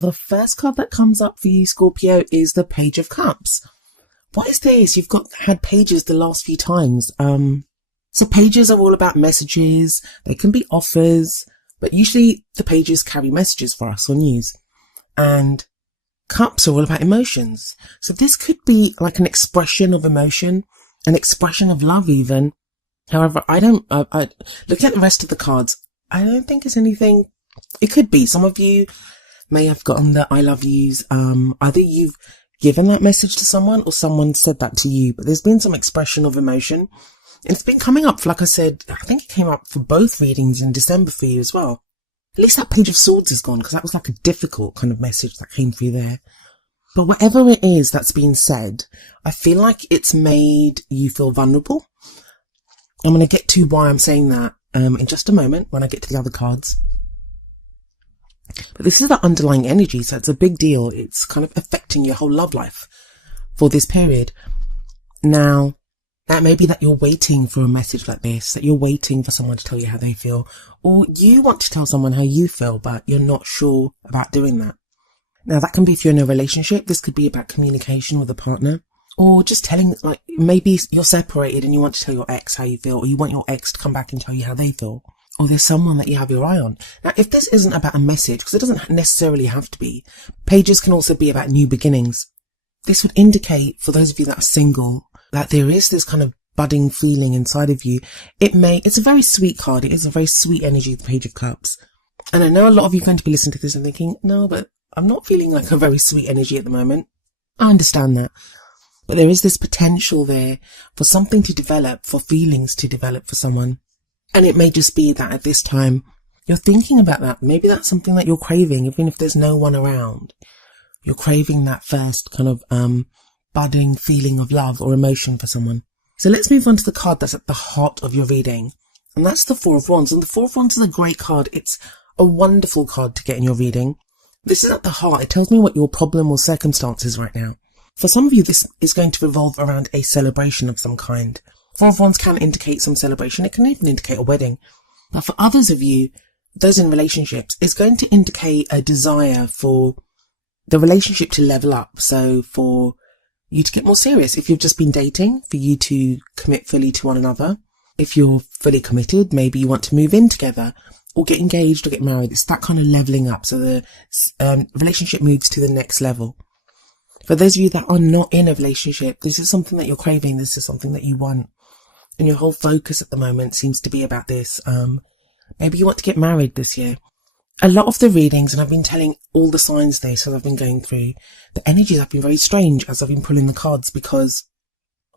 The first card that comes up for you, Scorpio, is the Page of Cups. What is this? You've had pages the last few times. So pages are all about messages. They can be offers, but usually the pages carry messages for us or news. And cups are all about emotions. So this could be like an expression of emotion, an expression of love even. However, I looking at the rest of the cards, I don't think it's anything. It could be. Some of you may have gotten the I love yous. Either you've given that message to someone or someone said that to you, but there's been some expression of emotion. It's been coming up, like I said, I think it came up for both readings in December for you as well. At least that Page of Swords is gone, because that was like a difficult kind of message that came through there. But whatever it is that's been said, I feel like it's made you feel vulnerable. I'm going to get to why I'm saying that in just a moment when I get to the other cards. But this is the underlying energy, so it's a big deal. It's kind of affecting your whole love life for this period. Now, that may be that you're waiting for a message like this, that you're waiting for someone to tell you how they feel, or you want to tell someone how you feel, but you're not sure about doing that. Now, that can be if you're in a relationship. This could be about communication with a partner, or just telling, like, maybe you're separated and you want to tell your ex how you feel, or you want your ex to come back and tell you how they feel. Or there's someone that you have your eye on. Now, if this isn't about a message, because it doesn't necessarily have to be, pages can also be about new beginnings. This would indicate, for those of you that are single, that there is this kind of budding feeling inside of you. It's a very sweet card. It is a very sweet energy, the Page of Cups. And I know a lot of you are going to be listening to this and thinking, no, but I'm not feeling like a very sweet energy at the moment. I understand that. But there is this potential there for something to develop, for feelings to develop for someone. And it may just be that at this time, you're thinking about that. Maybe that's something that you're craving, even if there's no one around. You're craving that first kind of budding feeling of love or emotion for someone. So let's move on to the card that's at the heart of your reading. And that's the Four of Wands. And the Four of Wands is a great card. It's a wonderful card to get in your reading. This is at the heart. It tells me what your problem or circumstance is right now. For some of you, this is going to revolve around a celebration of some kind. Four of Wands can indicate some celebration. It can even indicate a wedding. But for others of you, those in relationships, it's going to indicate a desire for the relationship to level up. So for you to get more serious. If you've just been dating, for you to commit fully to one another. If you're fully committed, maybe you want to move in together or get engaged or get married. It's that kind of leveling up. So the relationship moves to the next level. For those of you that are not in a relationship, this is something that you're craving. This is something that you want. And your whole focus at the moment seems to be about this. Maybe you want to get married this year. A lot of the readings, and I've been telling all the signs this as I've been going through, the energies have been very strange as I've been pulling the cards, because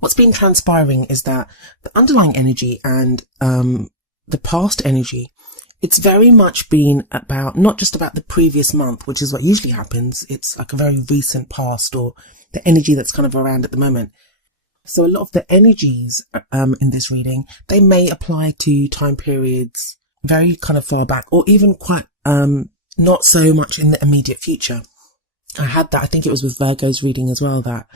what's been transpiring is that the underlying energy and the past energy, it's very much been about, not just about the previous month, which is what usually happens. It's like a very recent past, or the energy that's kind of around at the moment. So a lot of the energies in this reading, they may apply to time periods very kind of far back, or even quite not so much in the immediate future. I had that, I think it was with Virgo's reading as well, that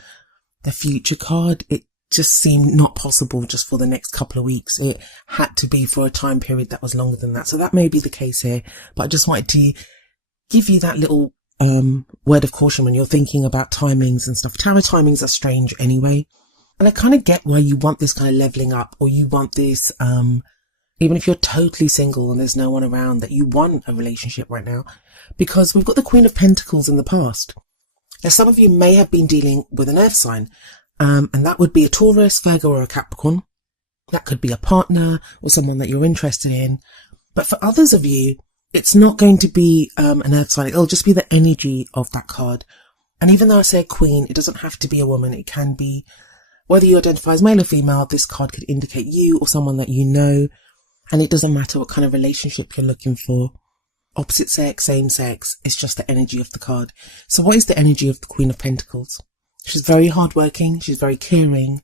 the future card, it just seemed not possible just for the next couple of weeks. It had to be for a time period that was longer than that. So that may be the case here, but I just wanted to give you that little word of caution when you're thinking about timings and stuff. Tarot timings are strange anyway. And I kind of get why you want this kind of leveling up, or you want this, even if you're totally single and there's no one around, that you want a relationship right now, because we've got the Queen of Pentacles in the past. Now, some of you may have been dealing with an earth sign, and that would be a Taurus, Virgo, or a Capricorn. That could be a partner or someone that you're interested in. But for others of you, it's not going to be an earth sign. It'll just be the energy of that card. And even though I say a queen, it doesn't have to be a woman. It can be, whether you identify as male or female, this card could indicate you or someone that you know. And it doesn't matter what kind of relationship you're looking for. Opposite sex, same sex, it's just the energy of the card. So what is the energy of the Queen of Pentacles? She's very hardworking, she's very caring,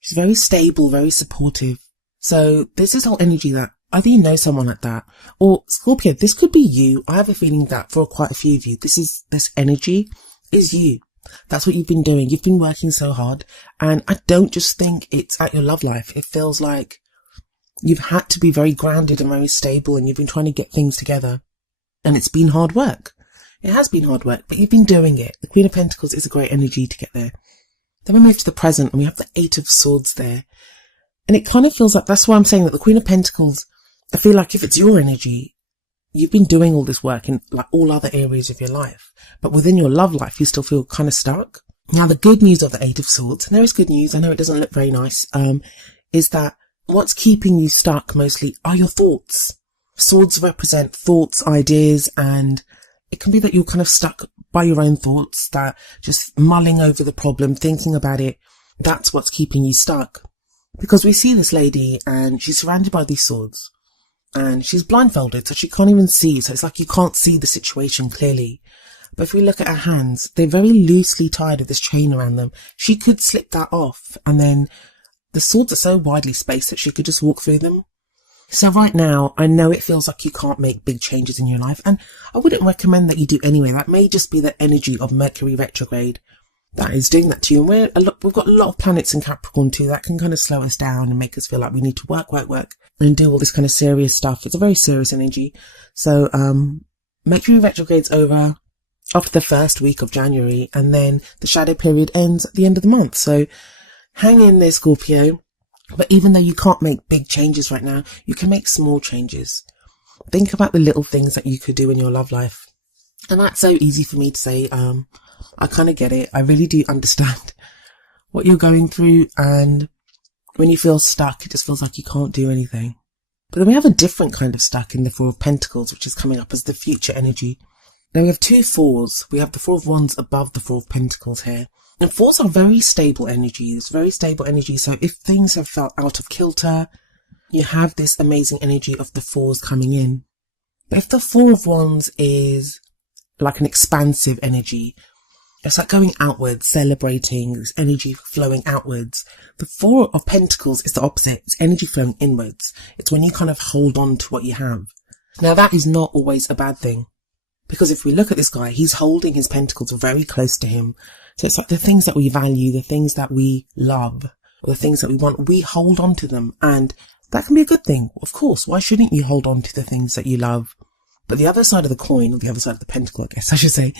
she's very stable, very supportive. So this is whole energy that either you know someone like that, or Scorpio, this could be you. I have a feeling that for quite a few of you, this energy is you. That's what you've been doing. You've been working so hard, and I don't just think it's at your love life. It feels like you've had to be very grounded and very stable, and you've been trying to get things together. And it's been hard work. It has been hard work, but you've been doing it. The Queen of Pentacles is a great energy to get there. Then we move to the present and we have the Eight of Swords there. And it kind of feels like, that's why I'm saying that the Queen of Pentacles, I feel like if it's your energy, you've been doing all this work in like all other areas of your life. But within your love life, you still feel kind of stuck. Now, the good news of the Eight of Swords, and there is good news, I know it doesn't look very nice, is that what's keeping you stuck mostly are your thoughts. Swords represent thoughts, ideas, and it can be that you're kind of stuck by your own thoughts, that just mulling over the problem, thinking about it, that's what's keeping you stuck. Because we see this lady and she's surrounded by these swords and she's blindfolded, so she can't even see. So it's like you can't see the situation clearly. But if we look at her hands, they're very loosely tied with this chain around them. She could slip that off, and then the swords are so widely spaced that she could just walk through them. So right now, I know it feels like you can't make big changes in your life, and I wouldn't recommend that you do anyway. That may just be the energy of Mercury retrograde that is doing that to you. And we've got a lot of planets in Capricorn too that can kind of slow us down and make us feel like we need to work and do all this kind of serious stuff. It's a very serious energy. So Mercury retrograde's over after the first week of January, and then the shadow period ends at the end of the month. So hang in there, Scorpio. But even though you can't make big changes right now, you can make small changes. Think about the little things that you could do in your love life. And that's so easy for me to say. I kind of get it. I really do understand what you're going through. And when you feel stuck, it just feels like you can't do anything. But then we have a different kind of stuck in the Four of Pentacles, which is coming up as the future energy. Now we have two fours. We have the Four of Wands above the Four of Pentacles here. And fours are very stable energies, So if things have felt out of kilter, you have this amazing energy of the fours coming in. But if the Four of Wands is like an expansive energy, it's like going outwards, celebrating, this energy flowing outwards. The Four of Pentacles is the opposite. It's energy flowing inwards. It's when you kind of hold on to what you have. Now that is not always a bad thing. Because if we look at this guy, he's holding his pentacles very close to him. So it's like the things that we value, the things that we love, or the things that we want, we hold on to them. And that can be a good thing. Of course, why shouldn't you hold on to the things that you love? But the other side of the coin, or the other side of the pentacle, I guess I should say,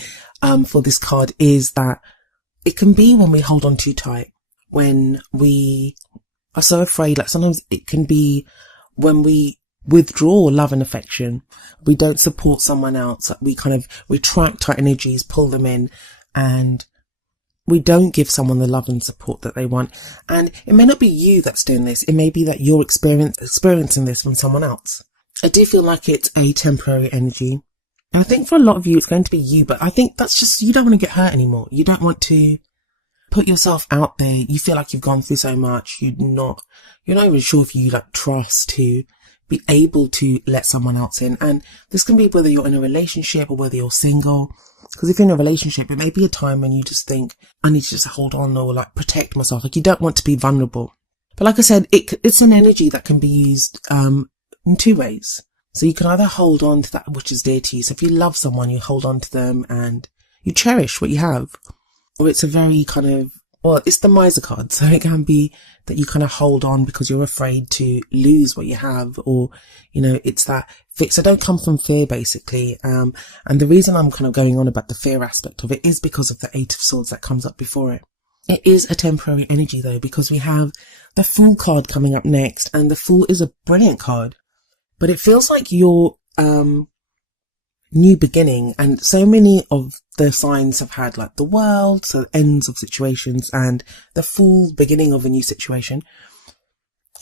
for this card is that it can be when we hold on too tight, when we are so afraid. Like sometimes it can be when we withdraw love and affection. We don't support someone else. We kind of retract our energies, pull them in, and we don't give someone the love and support that they want. And it may not be you that's doing this. It may be that you're experiencing this from someone else. I do feel like it's a temporary energy. And I think for a lot of you, it's going to be you, but I think that's just, you don't want to get hurt anymore. You don't want to put yourself out there. You feel like you've gone through so much. You're not even sure if you like trust to be able to let someone else in. And this can be whether you're in a relationship or whether you're single. Because if you're in a relationship, it may be a time when you just think, I need to just hold on or like protect myself. Like you don't want to be vulnerable. But like I said, it's an energy that can be used in two ways. So you can either hold on to that which is dear to you. So if you love someone, you hold on to them and you cherish what you have. Or it's a very kind of, well, it's the miser card. So it can be that you kind of hold on because you're afraid to lose what you have, or, you know, it's that fear. So don't come from fear, basically. And the reason I'm kind of going on about the fear aspect of it is because of the Eight of Swords that comes up before it. It is a temporary energy though, because we have the Fool card coming up next, and the Fool is a brilliant card, but it feels like your new beginning. And so many of the signs have had like the World, so ends of situations, and the Fool, beginning of a new situation,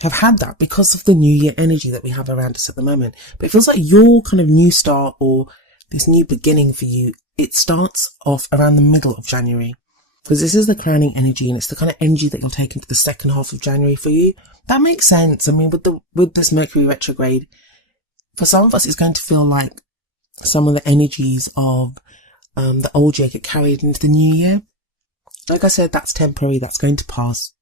have had that because of the New Year energy that we have around us at the moment. But it feels like your kind of new start or this new beginning for you, it starts off around the middle of January. Because this is the crowning energy, and it's the kind of energy that you'll take into the second half of January for you. That makes sense. I mean, with this Mercury retrograde, for some of us, it's going to feel like some of the energies of the old year get carried into the new year. Like I said, that's temporary. That's going to pass.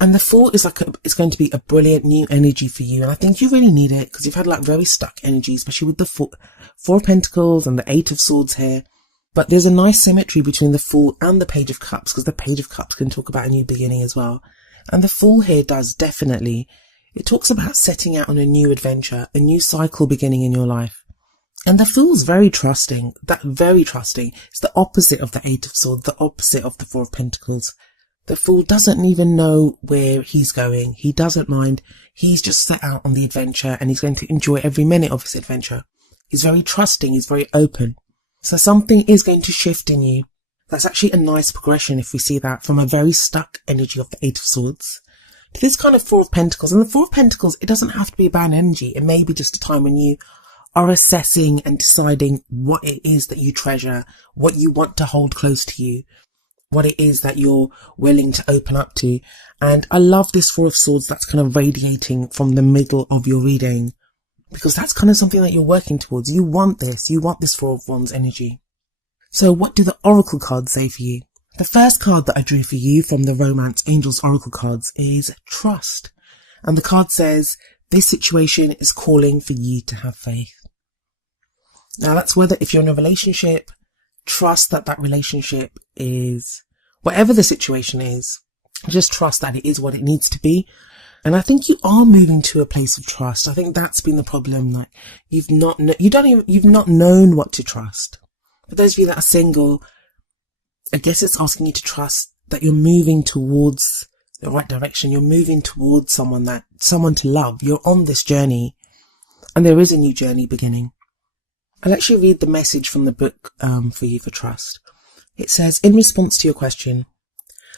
And the Fool is like it's going to be a brilliant new energy for you. And I think you really need it because you've had like very stuck energy, especially with the Four of Pentacles and the Eight of Swords here. But there's a nice symmetry between the Fool and the Page of Cups, because the Page of Cups can talk about a new beginning as well. And the Fool here does definitely. It talks about setting out on a new adventure, a new cycle beginning in your life. And the Fool's very trusting. That very trusting. It's the opposite of the Eight of Swords, the opposite of the Four of Pentacles. The Fool doesn't even know where he's going. He doesn't mind. He's just set out on the adventure and he's going to enjoy every minute of his adventure. He's very trusting. He's very open. So something is going to shift in you. That's actually a nice progression if we see that from a very stuck energy of the Eight of Swords to this kind of Four of Pentacles. And the Four of Pentacles, it doesn't have to be a bad energy. It may be just a time when you are assessing and deciding what it is that you treasure, what you want to hold close to you, what it is that you're willing to open up to. And I love this Four of Swords that's kind of radiating from the middle of your reading, because that's kind of something that you're working towards. You want this Four of Wands energy. So what do the Oracle cards say for you? The first card that I drew for you from the Romance Angels Oracle cards is Trust. And the card says, this situation is calling for you to have faith. Now that's whether if you're in a relationship, trust that that relationship is, whatever the situation is, just trust that it is what it needs to be. And I think you are moving to a place of trust. I think that's been the problem. Like you've not known what to trust. For those of you that are single, I guess it's asking you to trust that you're moving towards the right direction. You're moving towards someone to love. You're on this journey and there is a new journey beginning. I'll actually read the message from the book for you for trust. It says, in response to your question,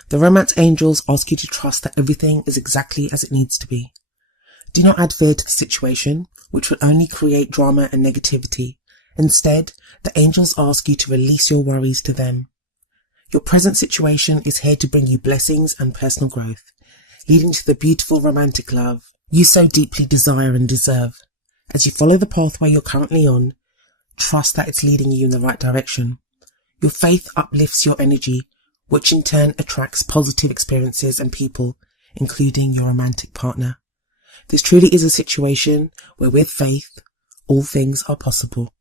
the Romance Angels ask you to trust that everything is exactly as it needs to be. Do not add fear to the situation, which will only create drama and negativity. Instead, the angels ask you to release your worries to them. Your present situation is here to bring you blessings and personal growth, leading to the beautiful romantic love you so deeply desire and deserve. As you follow the pathway you're currently on, trust that it's leading you in the right direction. Your faith uplifts your energy, which in turn attracts positive experiences and people, including your romantic partner. This truly is a situation where with faith, all things are possible.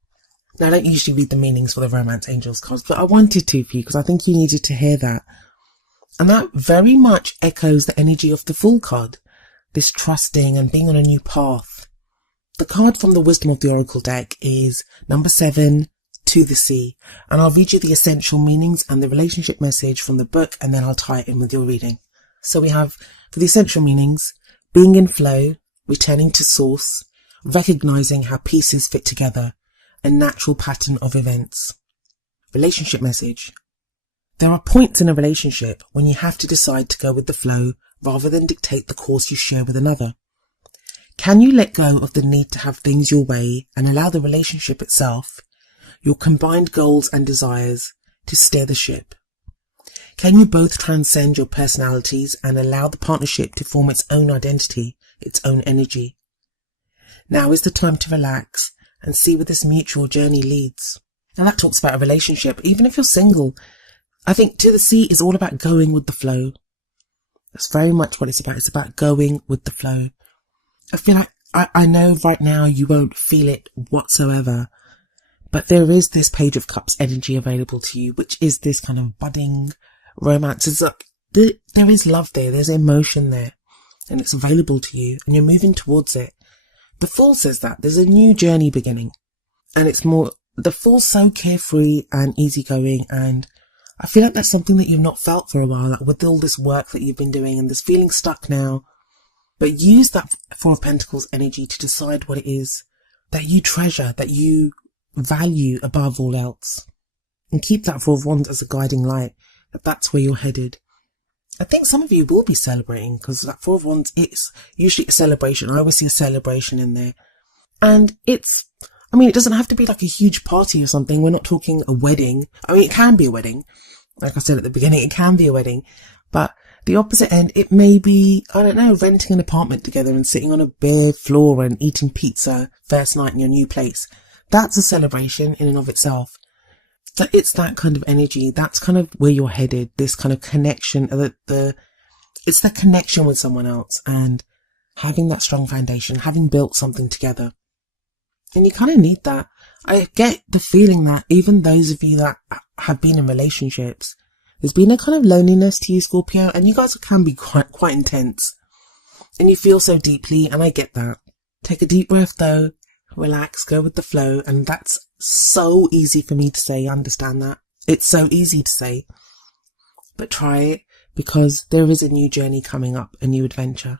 Now, I don't usually read the meanings for the Romance Angels cards, but I wanted to for you because I think you needed to hear that. And that very much echoes the energy of the Fool card, this trusting and being on a new path. The card from the Wisdom of the Oracle deck is number 7, To the Sea. And I'll read you the essential meanings and the relationship message from the book, and then I'll tie it in with your reading. So we have, for the essential meanings, being in flow, returning to source, recognizing how pieces fit together, a natural pattern of events. Relationship message. There are points in a relationship when you have to decide to go with the flow rather than dictate the course you share with another. Can you let go of the need to have things your way and allow the relationship itself, your combined goals and desires, to steer the ship? Can you both transcend your personalities and allow the partnership to form its own identity, its own energy? Now is the time to relax and see where this mutual journey leads. Now that talks about a relationship. Even if you're single, I think To the Sea is all about going with the flow. That's very much what it's about. It's about going with the flow. I feel like, I know right now you won't feel it whatsoever, but there is this Page of Cups energy available to you, which is this kind of budding romance. It's like, there is love there, there's emotion there, and it's available to you, and you're moving towards it. The Fool says that there's a new journey beginning, and it's more, the Fool's so carefree and easygoing, and I feel like that's something that you've not felt for a while, like with all this work that you've been doing and this feeling stuck now. But use that Four of Pentacles energy to decide what it is that you treasure, that you value above all else. And keep that Four of Wands as a guiding light, that that's where you're headed. I think some of you will be celebrating, because that Four of Wands, it's usually a celebration. I always see a celebration in there. And it doesn't have to be like a huge party or something. We're not talking a wedding. I mean, it can be a wedding. Like I said at the beginning, it can be a wedding. But the opposite end, it may be, I don't know, renting an apartment together and sitting on a bare floor and eating pizza first night in your new place. That's a celebration in and of itself. So it's that kind of energy. That's kind of where you're headed. This kind of connection, it's the connection with someone else and having that strong foundation, having built something together. And you kind of need that. I get the feeling that even those of you that have been in relationships, there's been a kind of loneliness to you, Scorpio, and you guys can be quite intense. And you feel so deeply, and I get that. Take a deep breath though. relax, go with the flow. And that's so easy for me to say. I understand that. It's so easy to say. But try it, because there is a new journey coming up, a new adventure.